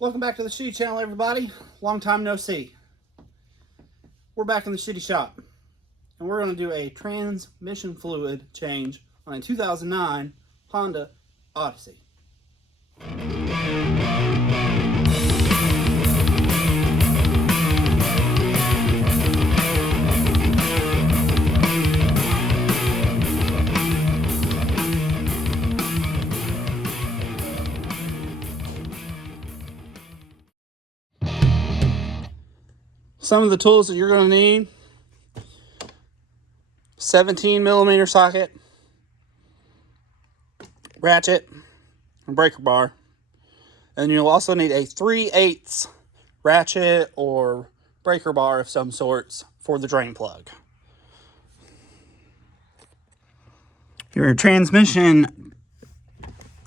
Welcome back to the Shiddy channel, everybody. Long time no see. We're back in the Shiddy shop, and we're going to do a transmission fluid change on a 2009 Honda Odyssey. Some of the tools that you're going to need: 17mm socket, ratchet, and breaker bar. And you'll also need a 3/8 ratchet or breaker bar of some sorts for the drain plug. Your transmission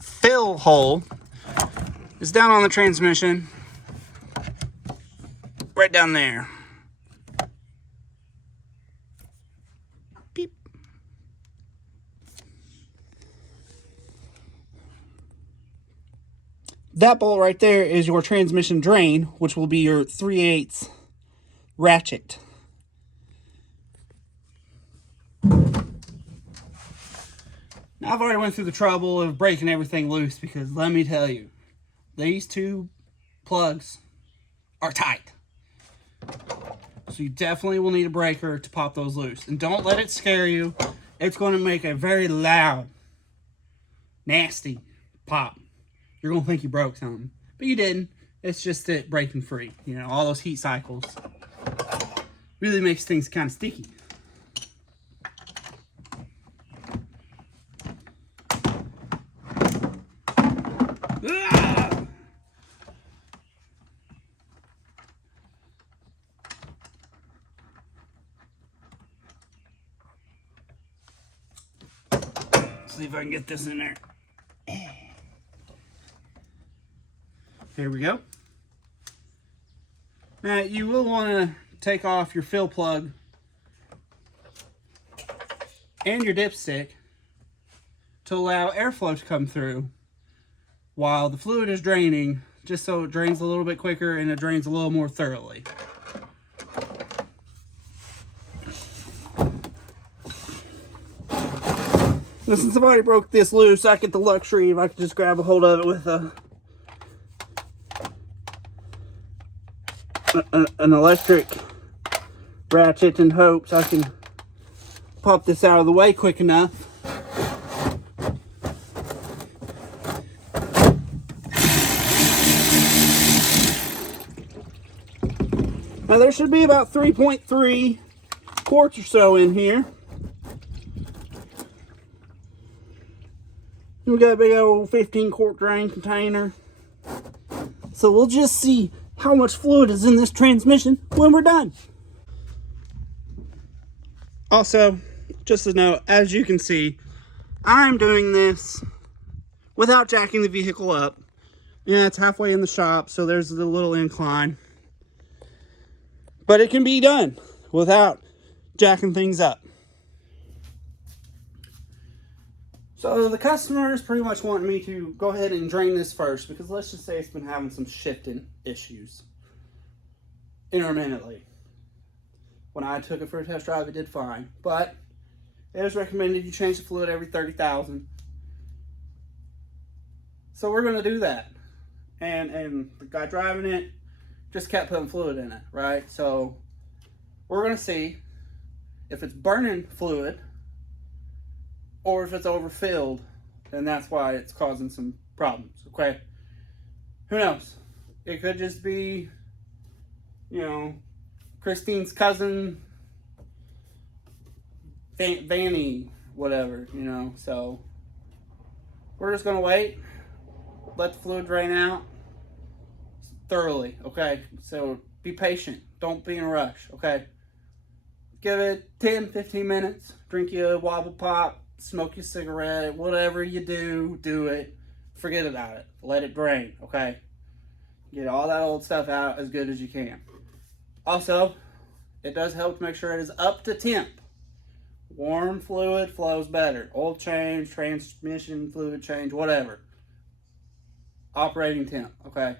fill hole is down on the transmission, right down there. Beep. That bolt right there is your transmission drain, which will be your 3/8 ratchet. Now, I've already went through the trouble of breaking everything loose because let me tell you, these two plugs are tight. So you definitely will need a breaker to pop those loose. And don't let it scare you. It's going to make a very loud, nasty pop. You're going to think you broke something, but you didn't. It's just it breaking free. You know, all those heat cycles really makes things kind of sticky. See if I can get this in there. There we go. Now you will want to take off your fill plug and your dipstick to allow airflow to come through while the fluid is draining, just so it drains a little bit quicker and it drains a little more thoroughly. Now, since I've already broke this loose, I get the luxury if I could just grab a hold of it with an electric ratchet in hopes I can pop this out of the way quick enough. Now there should be about 3.3 quarts or so in here. We got a big old 15-quart drain container. So we'll just see how much fluid is in this transmission when we're done. Also, just a note, as you can see, I'm doing this without jacking the vehicle up. Yeah, it's halfway in the shop, so there's a little incline. But it can be done without jacking things up. So the customer is pretty much wanting me to go ahead and drain this first, because let's just say it's been having some shifting issues intermittently. When I took it for a test drive, it did fine, but it was recommended you change the fluid every 30,000. So we're going to do that. And the guy driving it just kept putting fluid in it, right? So we're going to see if it's burning fluid or if it's overfilled, and that's why it's causing some problems, okay? Who knows? It could just be, you know, Christine's cousin, Vanny, whatever, you know. So we're just gonna wait, let the fluid drain out thoroughly, okay? So be patient, don't be in a rush, okay? Give it 10-15 minutes, drink you a wobble pop, smoke your cigarette, whatever you do, do it. Forget about it. Let it drain, okay? Get all that old stuff out as good as you can. Also, it does help to make sure it is up to temp. Warm fluid flows better. Oil change, transmission fluid change, whatever. Operating temp, okay?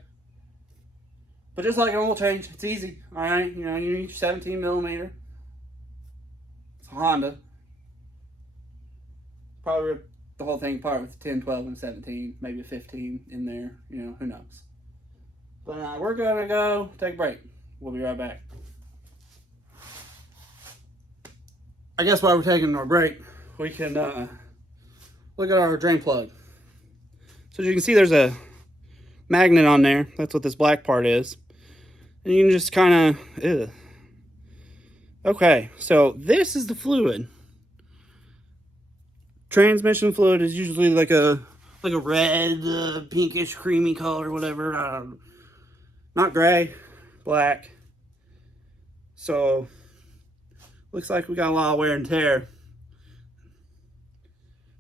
But just like an oil change, it's easy. All right, you know, you need your 17 millimeter. It's a Honda. Probably rip the whole thing apart with 10, 12, and 17, maybe a 15 in there. You know, who knows? But we're gonna go take a break. We'll be right back. I guess while we're taking our break, we can look at our drain plug. So as you can see, there's a magnet on there. That's what this black part is. And you can just kind of, okay, so this is the fluid. Transmission fluid is usually like a red, pinkish, creamy color, whatever. Not gray, black. So looks like we got a lot of wear and tear.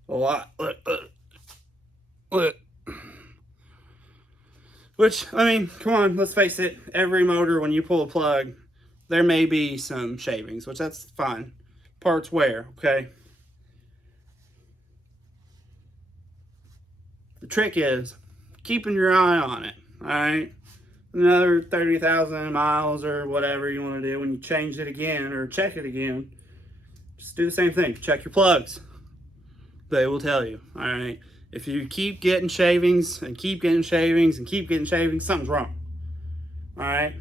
A lot. Look. Which, I mean, come on, let's face it. Every motor, when you pull a plug, there may be some shavings, which that's fine. Parts wear, okay? The trick is keeping your eye on it, all right? Another 30,000 miles or whatever you want to do when you change it again or check it again. Just do the same thing. Check your plugs. They will tell you, all right? If you keep getting shavings and keep getting shavings and keep getting shavings, something's wrong. All right?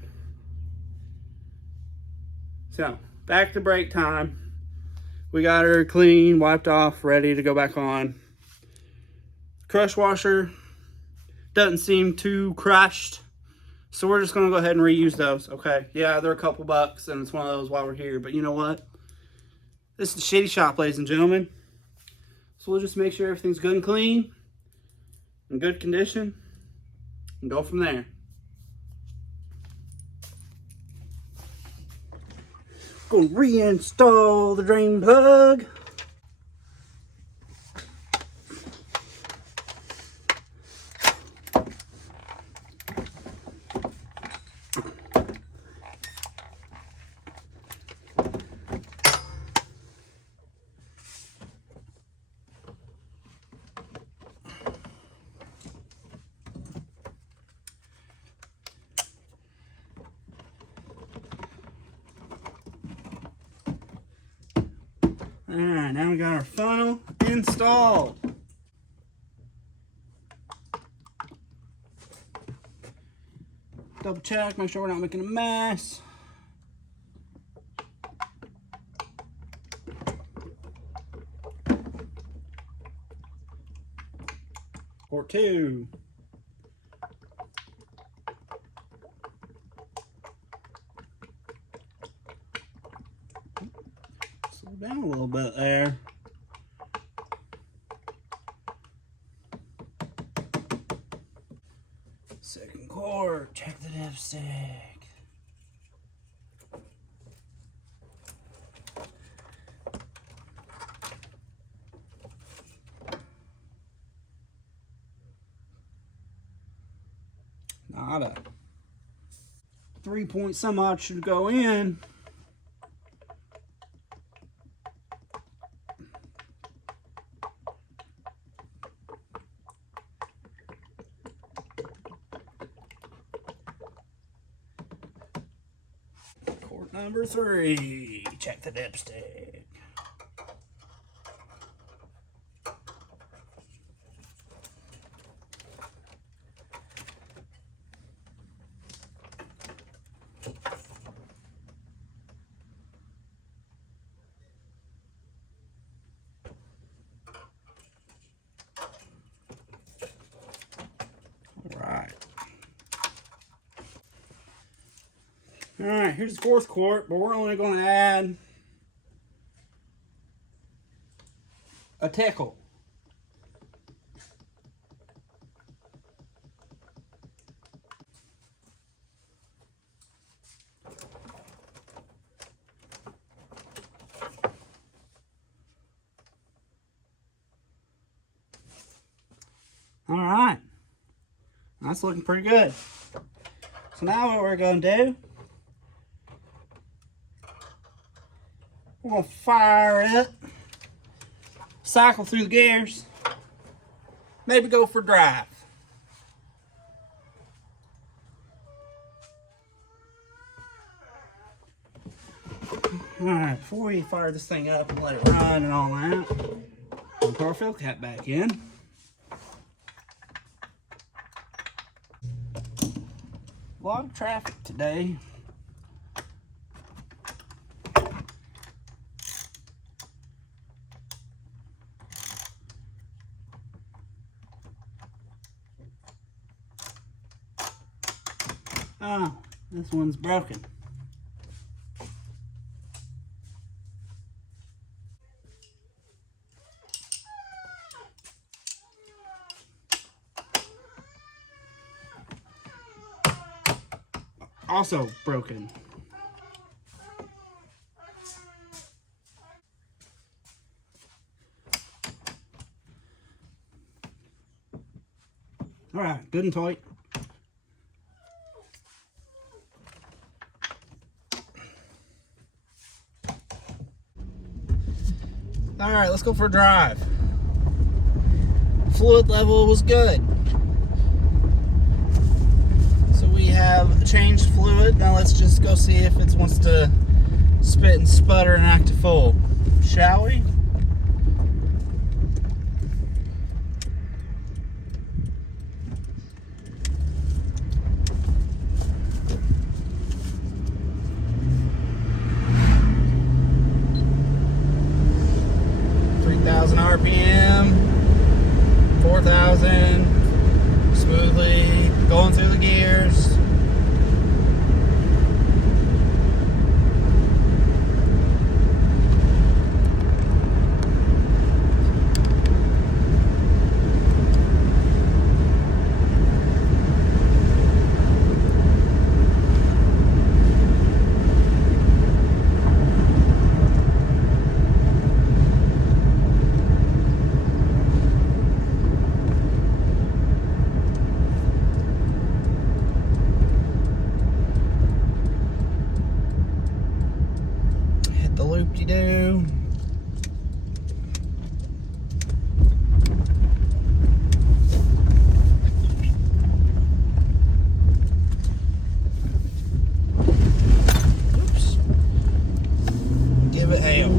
So, back to break time. We got her clean, wiped off, ready to go back on. Crush washer doesn't seem too crushed. So we're just going to go ahead and reuse those, okay? Yeah, they're a couple bucks and it's one of those while we're here. But you know what? This is the Shiddy shop, ladies and gentlemen. So we'll just make sure everything's good and clean, in good condition, and go from there. Gonna reinstall the drain plug. Alright, now we got our funnel installed. Double check, make sure we're not making a mess. Port 2. Slow down a little bit there. Second cord, check the dipstick. Nada. 3 point some odd should go in. Cord number 3. Check the dipstick. Alright, here's the 4th quart, but we're only going to add a tickle. Alright, that's looking pretty good. So now what we're going to do, we're going to fire it, cycle through the gears, maybe go for drive. Alright, before we fire this thing up and let it run and all that, we'll put our fill cap back in. A lot of traffic today. Oh, this one's broken. Also broken. All right, good and tight. All right, let's go for a drive. Fluid level was good. So we have changed fluid. Now let's just go see if it wants to spit and sputter and act a fool. Shall we? RPM, 4,000, smoothly going through the gears. The loop-de-doo. Oops. Give it hell.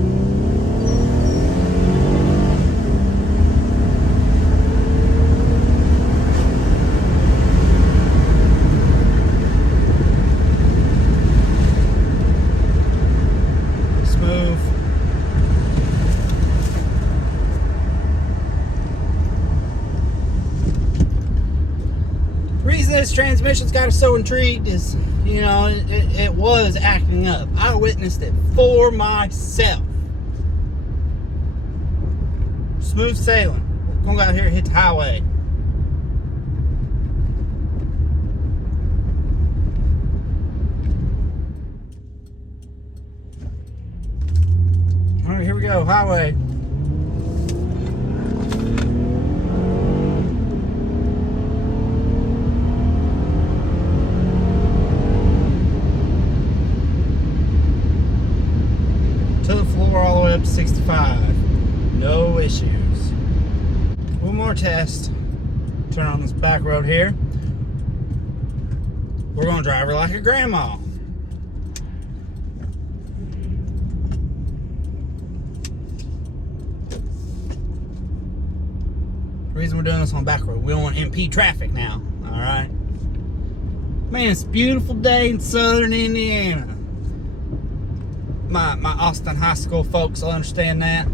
This transmission's got us so intrigued is, you know, it was acting up. I witnessed it for myself. Smooth sailing. We're gonna go out here and hit the highway. All right, here we go, highway. All the way up to 65. No issues. One more test. Turn on this back road here. We're going to drive her like a grandma. The reason we're doing this on back road, we don't want to impede traffic now. Alright? Man, it's a beautiful day in southern Indiana. My Austin high school folks will understand that.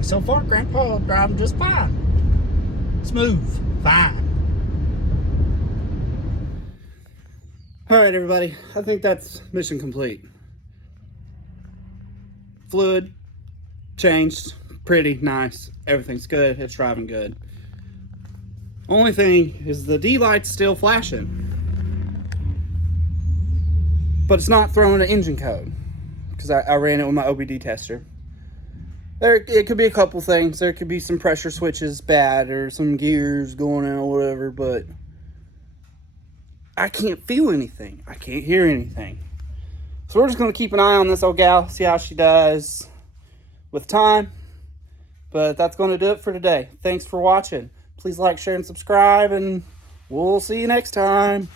So far, Grandpa driving just fine. Smooth, fine. All right, everybody. I think that's mission complete. Fluid changed, pretty nice. Everything's good. It's driving good. Only thing is the D light's still flashing, but it's not throwing an engine code because I ran it with my OBD tester. It could be a couple things. There could be some pressure switches bad or some gears going out or whatever, but I can't feel anything. I can't hear anything. So we're just going to keep an eye on this old gal, see how she does with time. But that's going to do it for today. Thanks for watching. Please like, share, and subscribe, and we'll see you next time.